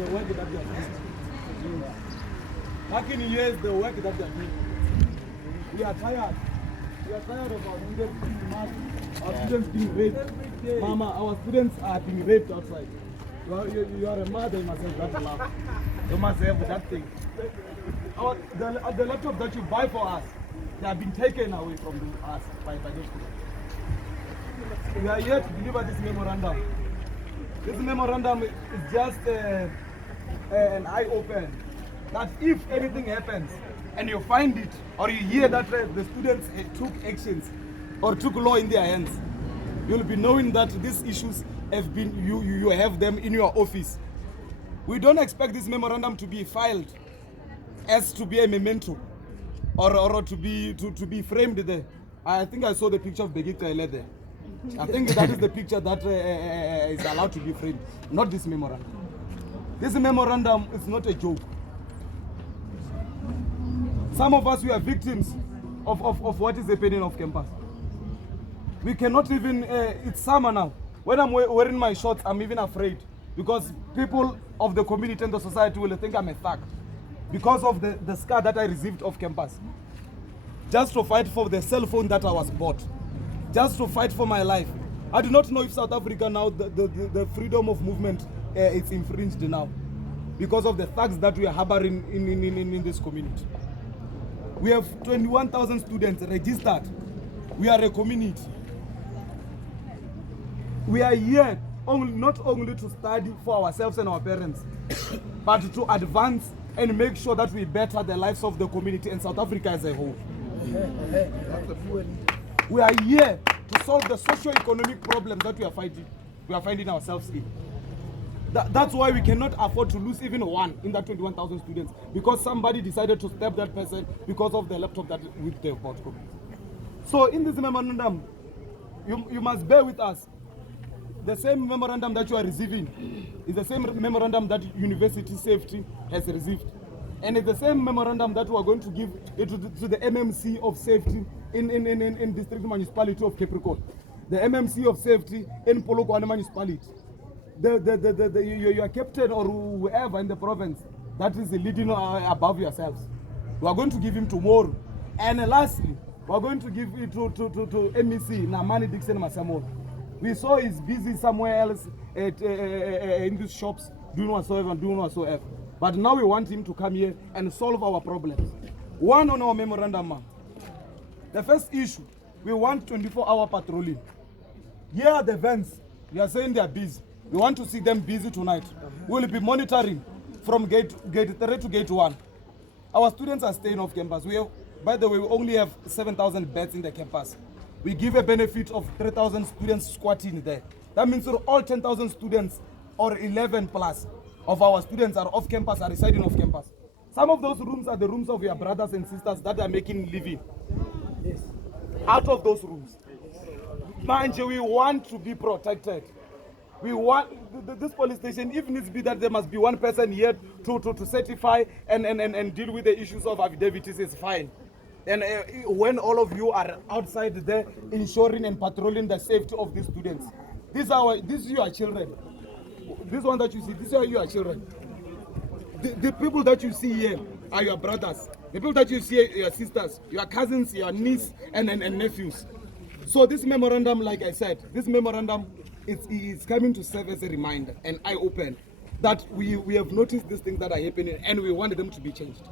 the work that they are doing. Back in years, the work that they are doing. We are tired. We are tired of our students being mad, our students being raped. Mama, our students are being raped outside. You are a mother, you must have that love. You must have that thing. The laptop that you buy for us, they have been taken away from us by the students. We are here to deliver this memorandum. This memorandum is just an eye-open that if anything happens and you find it or you hear that the students took actions or took law in their hands, you'll be knowing that these issues have been, you have them in your office. We don't expect this memorandum to be filed as to be a memento or to be framed there. I think I saw the picture of Begita there. I think that is the picture that is allowed to be framed, not this memorandum. This memorandum is not a joke. Some of us, we are victims of what is happening off campus. We cannot even, it's summer now. When I'm wearing my shorts, I'm even afraid because people of the community and the society will think I'm a thug because of the scar that I received off campus. Just to fight for the cell phone that I was bought. Just to fight for my life. I do not know if South Africa now, the freedom of movement is infringed now because of the thugs that we are harboring in this community. We have 21,000 students registered. We are a community. We are here not only to study for ourselves and our parents, but to advance and make sure that we better the lives of the community and South Africa as a whole. We are here to solve the socio-economic problems that we are finding ourselves in. That's why we cannot afford to lose even one in that 21,000 students because somebody decided to stab that person because of the laptop that which they bought. So in this memorandum, you must bear with us. The same memorandum that you are receiving is the same memorandum that University Safety has received. And it's the same memorandum that we are going to give to the MMC of Safety in District Municipality of Capricorn. The MMC of Safety in Polokwane Municipality. Your captain or whoever in the province that is leading above yourselves. We are going to give him tomorrow. And lastly, we are going to give it to MEC, Namani Dixon Masamon. We saw he's busy somewhere else in these shops, doing whatsoever. But now we want him to come here and solve our problems. One on our memorandum. The first issue, we want 24-hour patrolling. Here are the vans. We are saying they are busy. We want to see them busy tonight. We will be monitoring from gate 3 to gate 1. Our students are staying off campus. By the way, we only have 7,000 beds in the campus. We give a benefit of 3,000 students squatting there. That means all 10,000 students or 11 plus of our students are off campus, are residing off campus. Some of those rooms are the rooms of your brothers and sisters that are making living. Yes. Out of those rooms. Mind you, we want to be protected. We want this police station, if needs be that there must be one person here to certify and deal with the issues of affidavits is fine. And when all of you are outside there ensuring and patrolling the safety of these students, these are your children. This one that you see, these are your children. The people that you see here are your brothers. The people that you see are your sisters, your cousins, your niece and nephews. So this memorandum, like I said, this memorandum is coming to serve as a reminder, an eye-open, that we have noticed these things that are happening and we want them to be changed.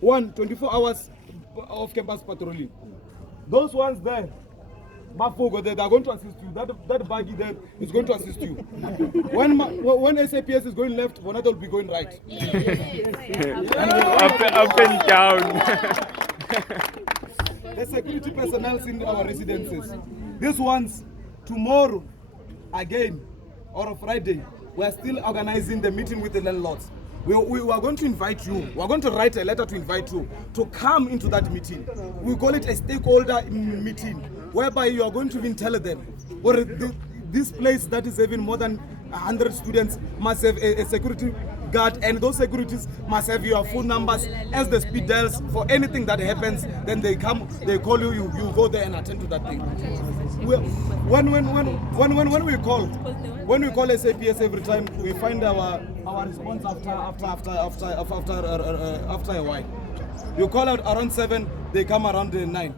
24 hours of campus patrolling. Those ones there, Mafogo, they are going to assist you. That baggy there is going to assist you. When SAPS is going left, Vonada will be going right. Up and down. The security personnel in our residences. These ones, tomorrow, again, or Friday, we are still organizing the meeting with the landlords. We are going to invite you. We are going to write a letter to invite you to come into that meeting. We call it a stakeholder meeting, whereby you are going to even tell them, or this place that is having more than 100 students must have a security guard, and those securities must have your phone numbers as the speed dials. For anything that happens, then they come, they call you, you go there and attend to that thing. When we call SAPS every time, we find our response after a while. You call out around 7, they come around 9.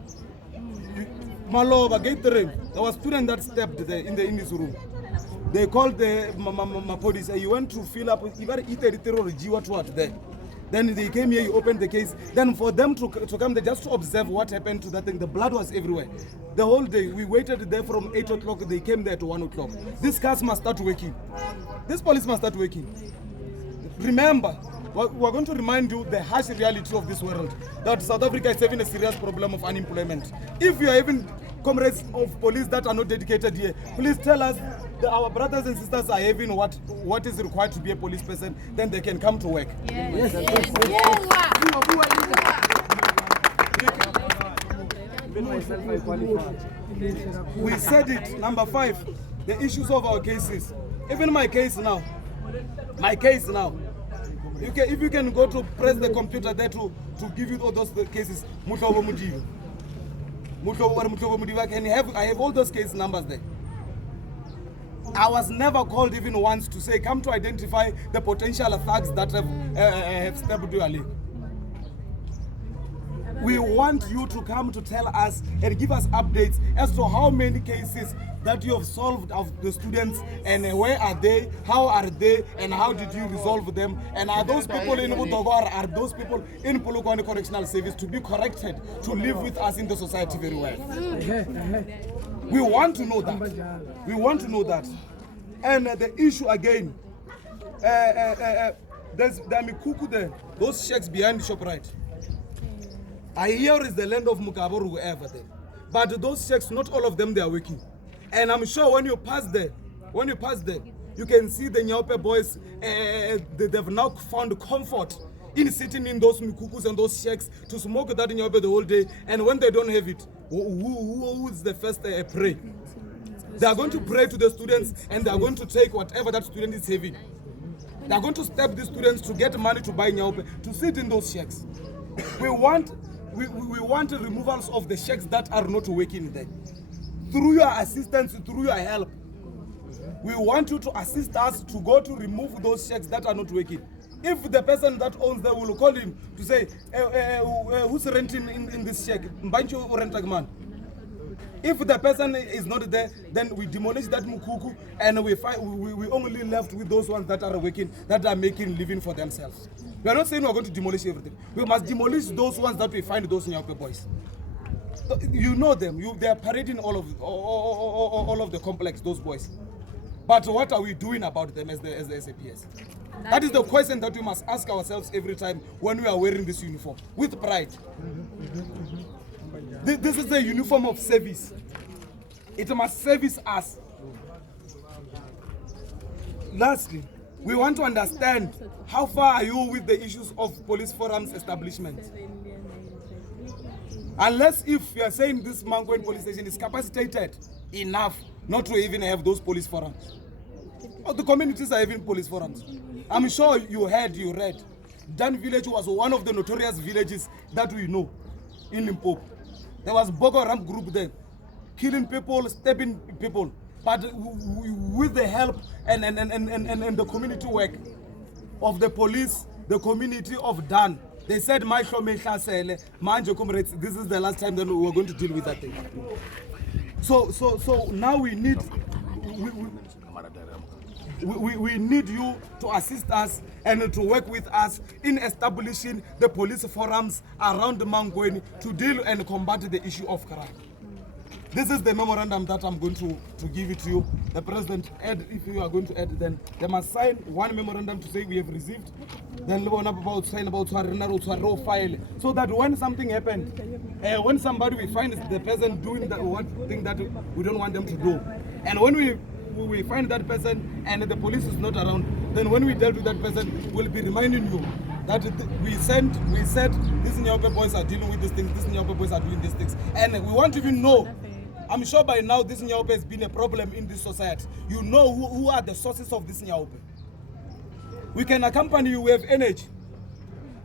Maloba, gate 3. There was a student that stepped there in this room. They called the police. You went to fill up. You got to eat what there. Then they came here. You opened the case. Then for them to come there just to observe what happened to that thing. The blood was everywhere. The whole day we waited there from 8 o'clock. They came there to 1 o'clock. These cars must start working. This police must start working. Remember, we're going to remind you the harsh reality of this world, that South Africa is having a serious problem of unemployment. If you are having comrades of police that are not dedicated here, please tell us that our brothers and sisters are having what is required to be a police person, then they can come to work. Yes. We said it. Number 5, the issues of our cases. Even my case now. If you can go to press the computer there to give you all those cases, I have all those case numbers there. I was never called even once to say, come to identify the potential thugs that have stepped to your leg. We want you to come to tell us and give us updates as to how many cases that you have solved of the students, and where are they, how are they, and how did you resolve them, and are those people in Butogor, are those people in Polokwane Correctional Service to be corrected to live with us in the society very well. We want to know that. We want to know that. And the issue again, there's Mikuku there, those shacks behind ShopRite. I hear is the land of Mukabur, whoever there. But those shacks, not all of them, they are working. And I'm sure when you pass there, you can see the Nyaope boys, they've now found comfort in sitting in those Mikukus and those shacks to smoke that Nyaope the whole day. And when they don't have it, who is the first prey? They are going to pray to the students, and they are going to take whatever that student is having. They are going to step the students to get money to buy Nyaope, to sit in those shacks. We want removals of the shacks that are not working there. Through your assistance, through your help, we want you to assist us to go to remove those shacks that are not working. If the person that owns them will call him to say, who's renting in this shack? If the person is not there, then we demolish that mukuku, and we only left with those ones that are working, that are making living for themselves. We are not saying we are going to demolish everything. We must demolish those ones that we find, those Nyaope boys. You know them. They are parading all of the complex, those boys. But what are we doing about them as the SAPS? That is the question that we must ask ourselves every time when we are wearing this uniform, with pride. This is a uniform of service. It must service us. Lastly, we want to understand how far are you with the issues of police forums establishment. Unless if you are saying this Mangweni police station is capacitated enough not to even have those police forums. Or the communities are having police forums. I'm sure you read. Dan village was one of the notorious villages that we know in Limpopo. There was Boko Haram group there, killing people, stabbing people. But with the help and the community work of the police, the community of Dan, they said, this is the last time that we're going to deal with that thing. So now we need you to assist us and to work with us in establishing the police forums around Mangweni to deal and combat the issue of crime. This is the memorandum that I'm going to give it to you. The president, if you are going to add, then they must sign one memorandum to say we have received. Then sign about file, so that when something happens, when somebody we find the person doing that one thing that we don't want them to do, and when we find that person and the police is not around, then when we dealt with that person, we'll be reminding you that we said these Nyaope boys are dealing with these things, these Nyaope boys are doing these things, and we want to even know. I'm sure by now this Nyaope has been a problem in this society. You know who are the sources of this Nyaope. We can accompany you. We have energy.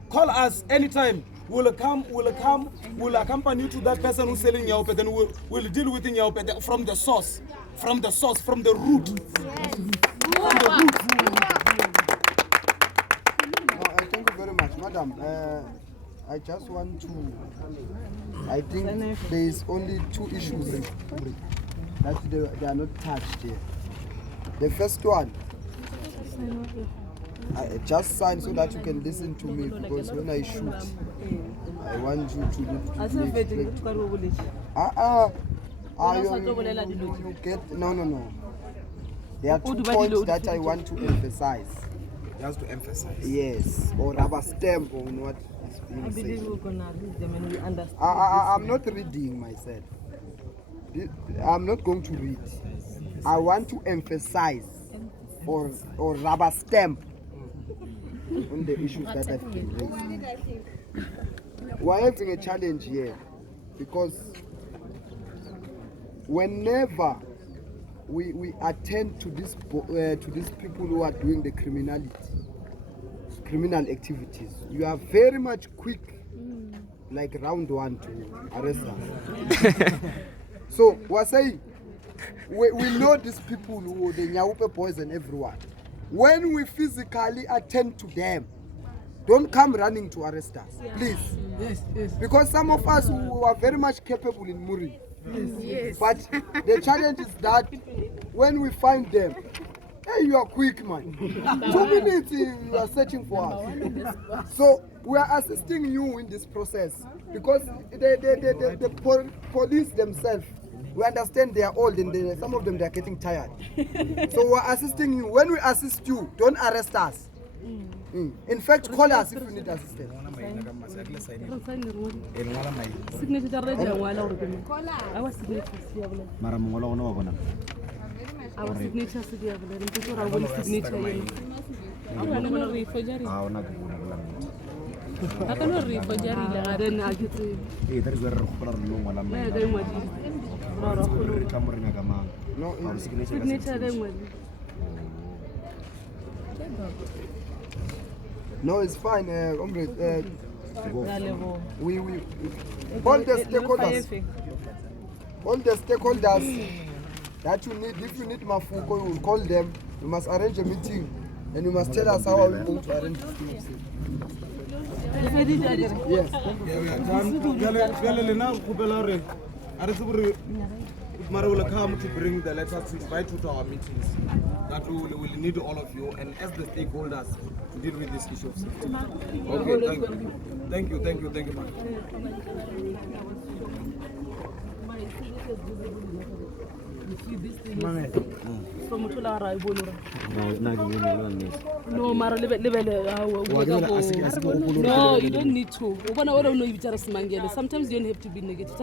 Call us anytime. We'll accompany you to that person who's selling Nyaupe. Then we'll deal with Nyaupe from the source, from the root. Yes. From the root. Thank you very much, madam. I just want to. I think there is only 2 issues that they are not touched here. The first one, I just sign so that you can listen to me, because when I shoot, I want you to you get no. There are 2 points that I want to emphasize. Just to emphasize. Yes, or rubber stamp on what is being said. I'm not reading myself. I'm not going to read. I want to emphasize or rubber stamp on the issues that have been raised. We're having a challenge here because whenever we attend to these people who are doing the criminal activities, you are very much quick, like round 1 to arrest them. So we're saying we know these people who the Nyaupe boys and everyone. When we physically attend to them, don't come running to arrest us, please. Yes. Because some of us who are very much capable in Muri. Yes. But the challenge is that when we find them, hey, you are quick, man. 2 minutes you are searching for us. So we are assisting you in this process because the police themselves, we understand they are old and some of them they are getting tired. So we are assisting you. When we assist you, don't arrest us. In fact, call us if you need assistance. Our signature signature. No, it's fine, comrade. We all the stakeholders that you need. If you need Mafuko, you will call them. You must arrange a meeting, and you must tell us how we are going to arrange this meeting. Yes. Mara will come to bring the letters to invite you to our meetings. That we will need all of you and as the stakeholders to deal with this issue of safety. Okay, thank you, man. No, Mara, no, you don't need to. Sometimes you don't have to be negative.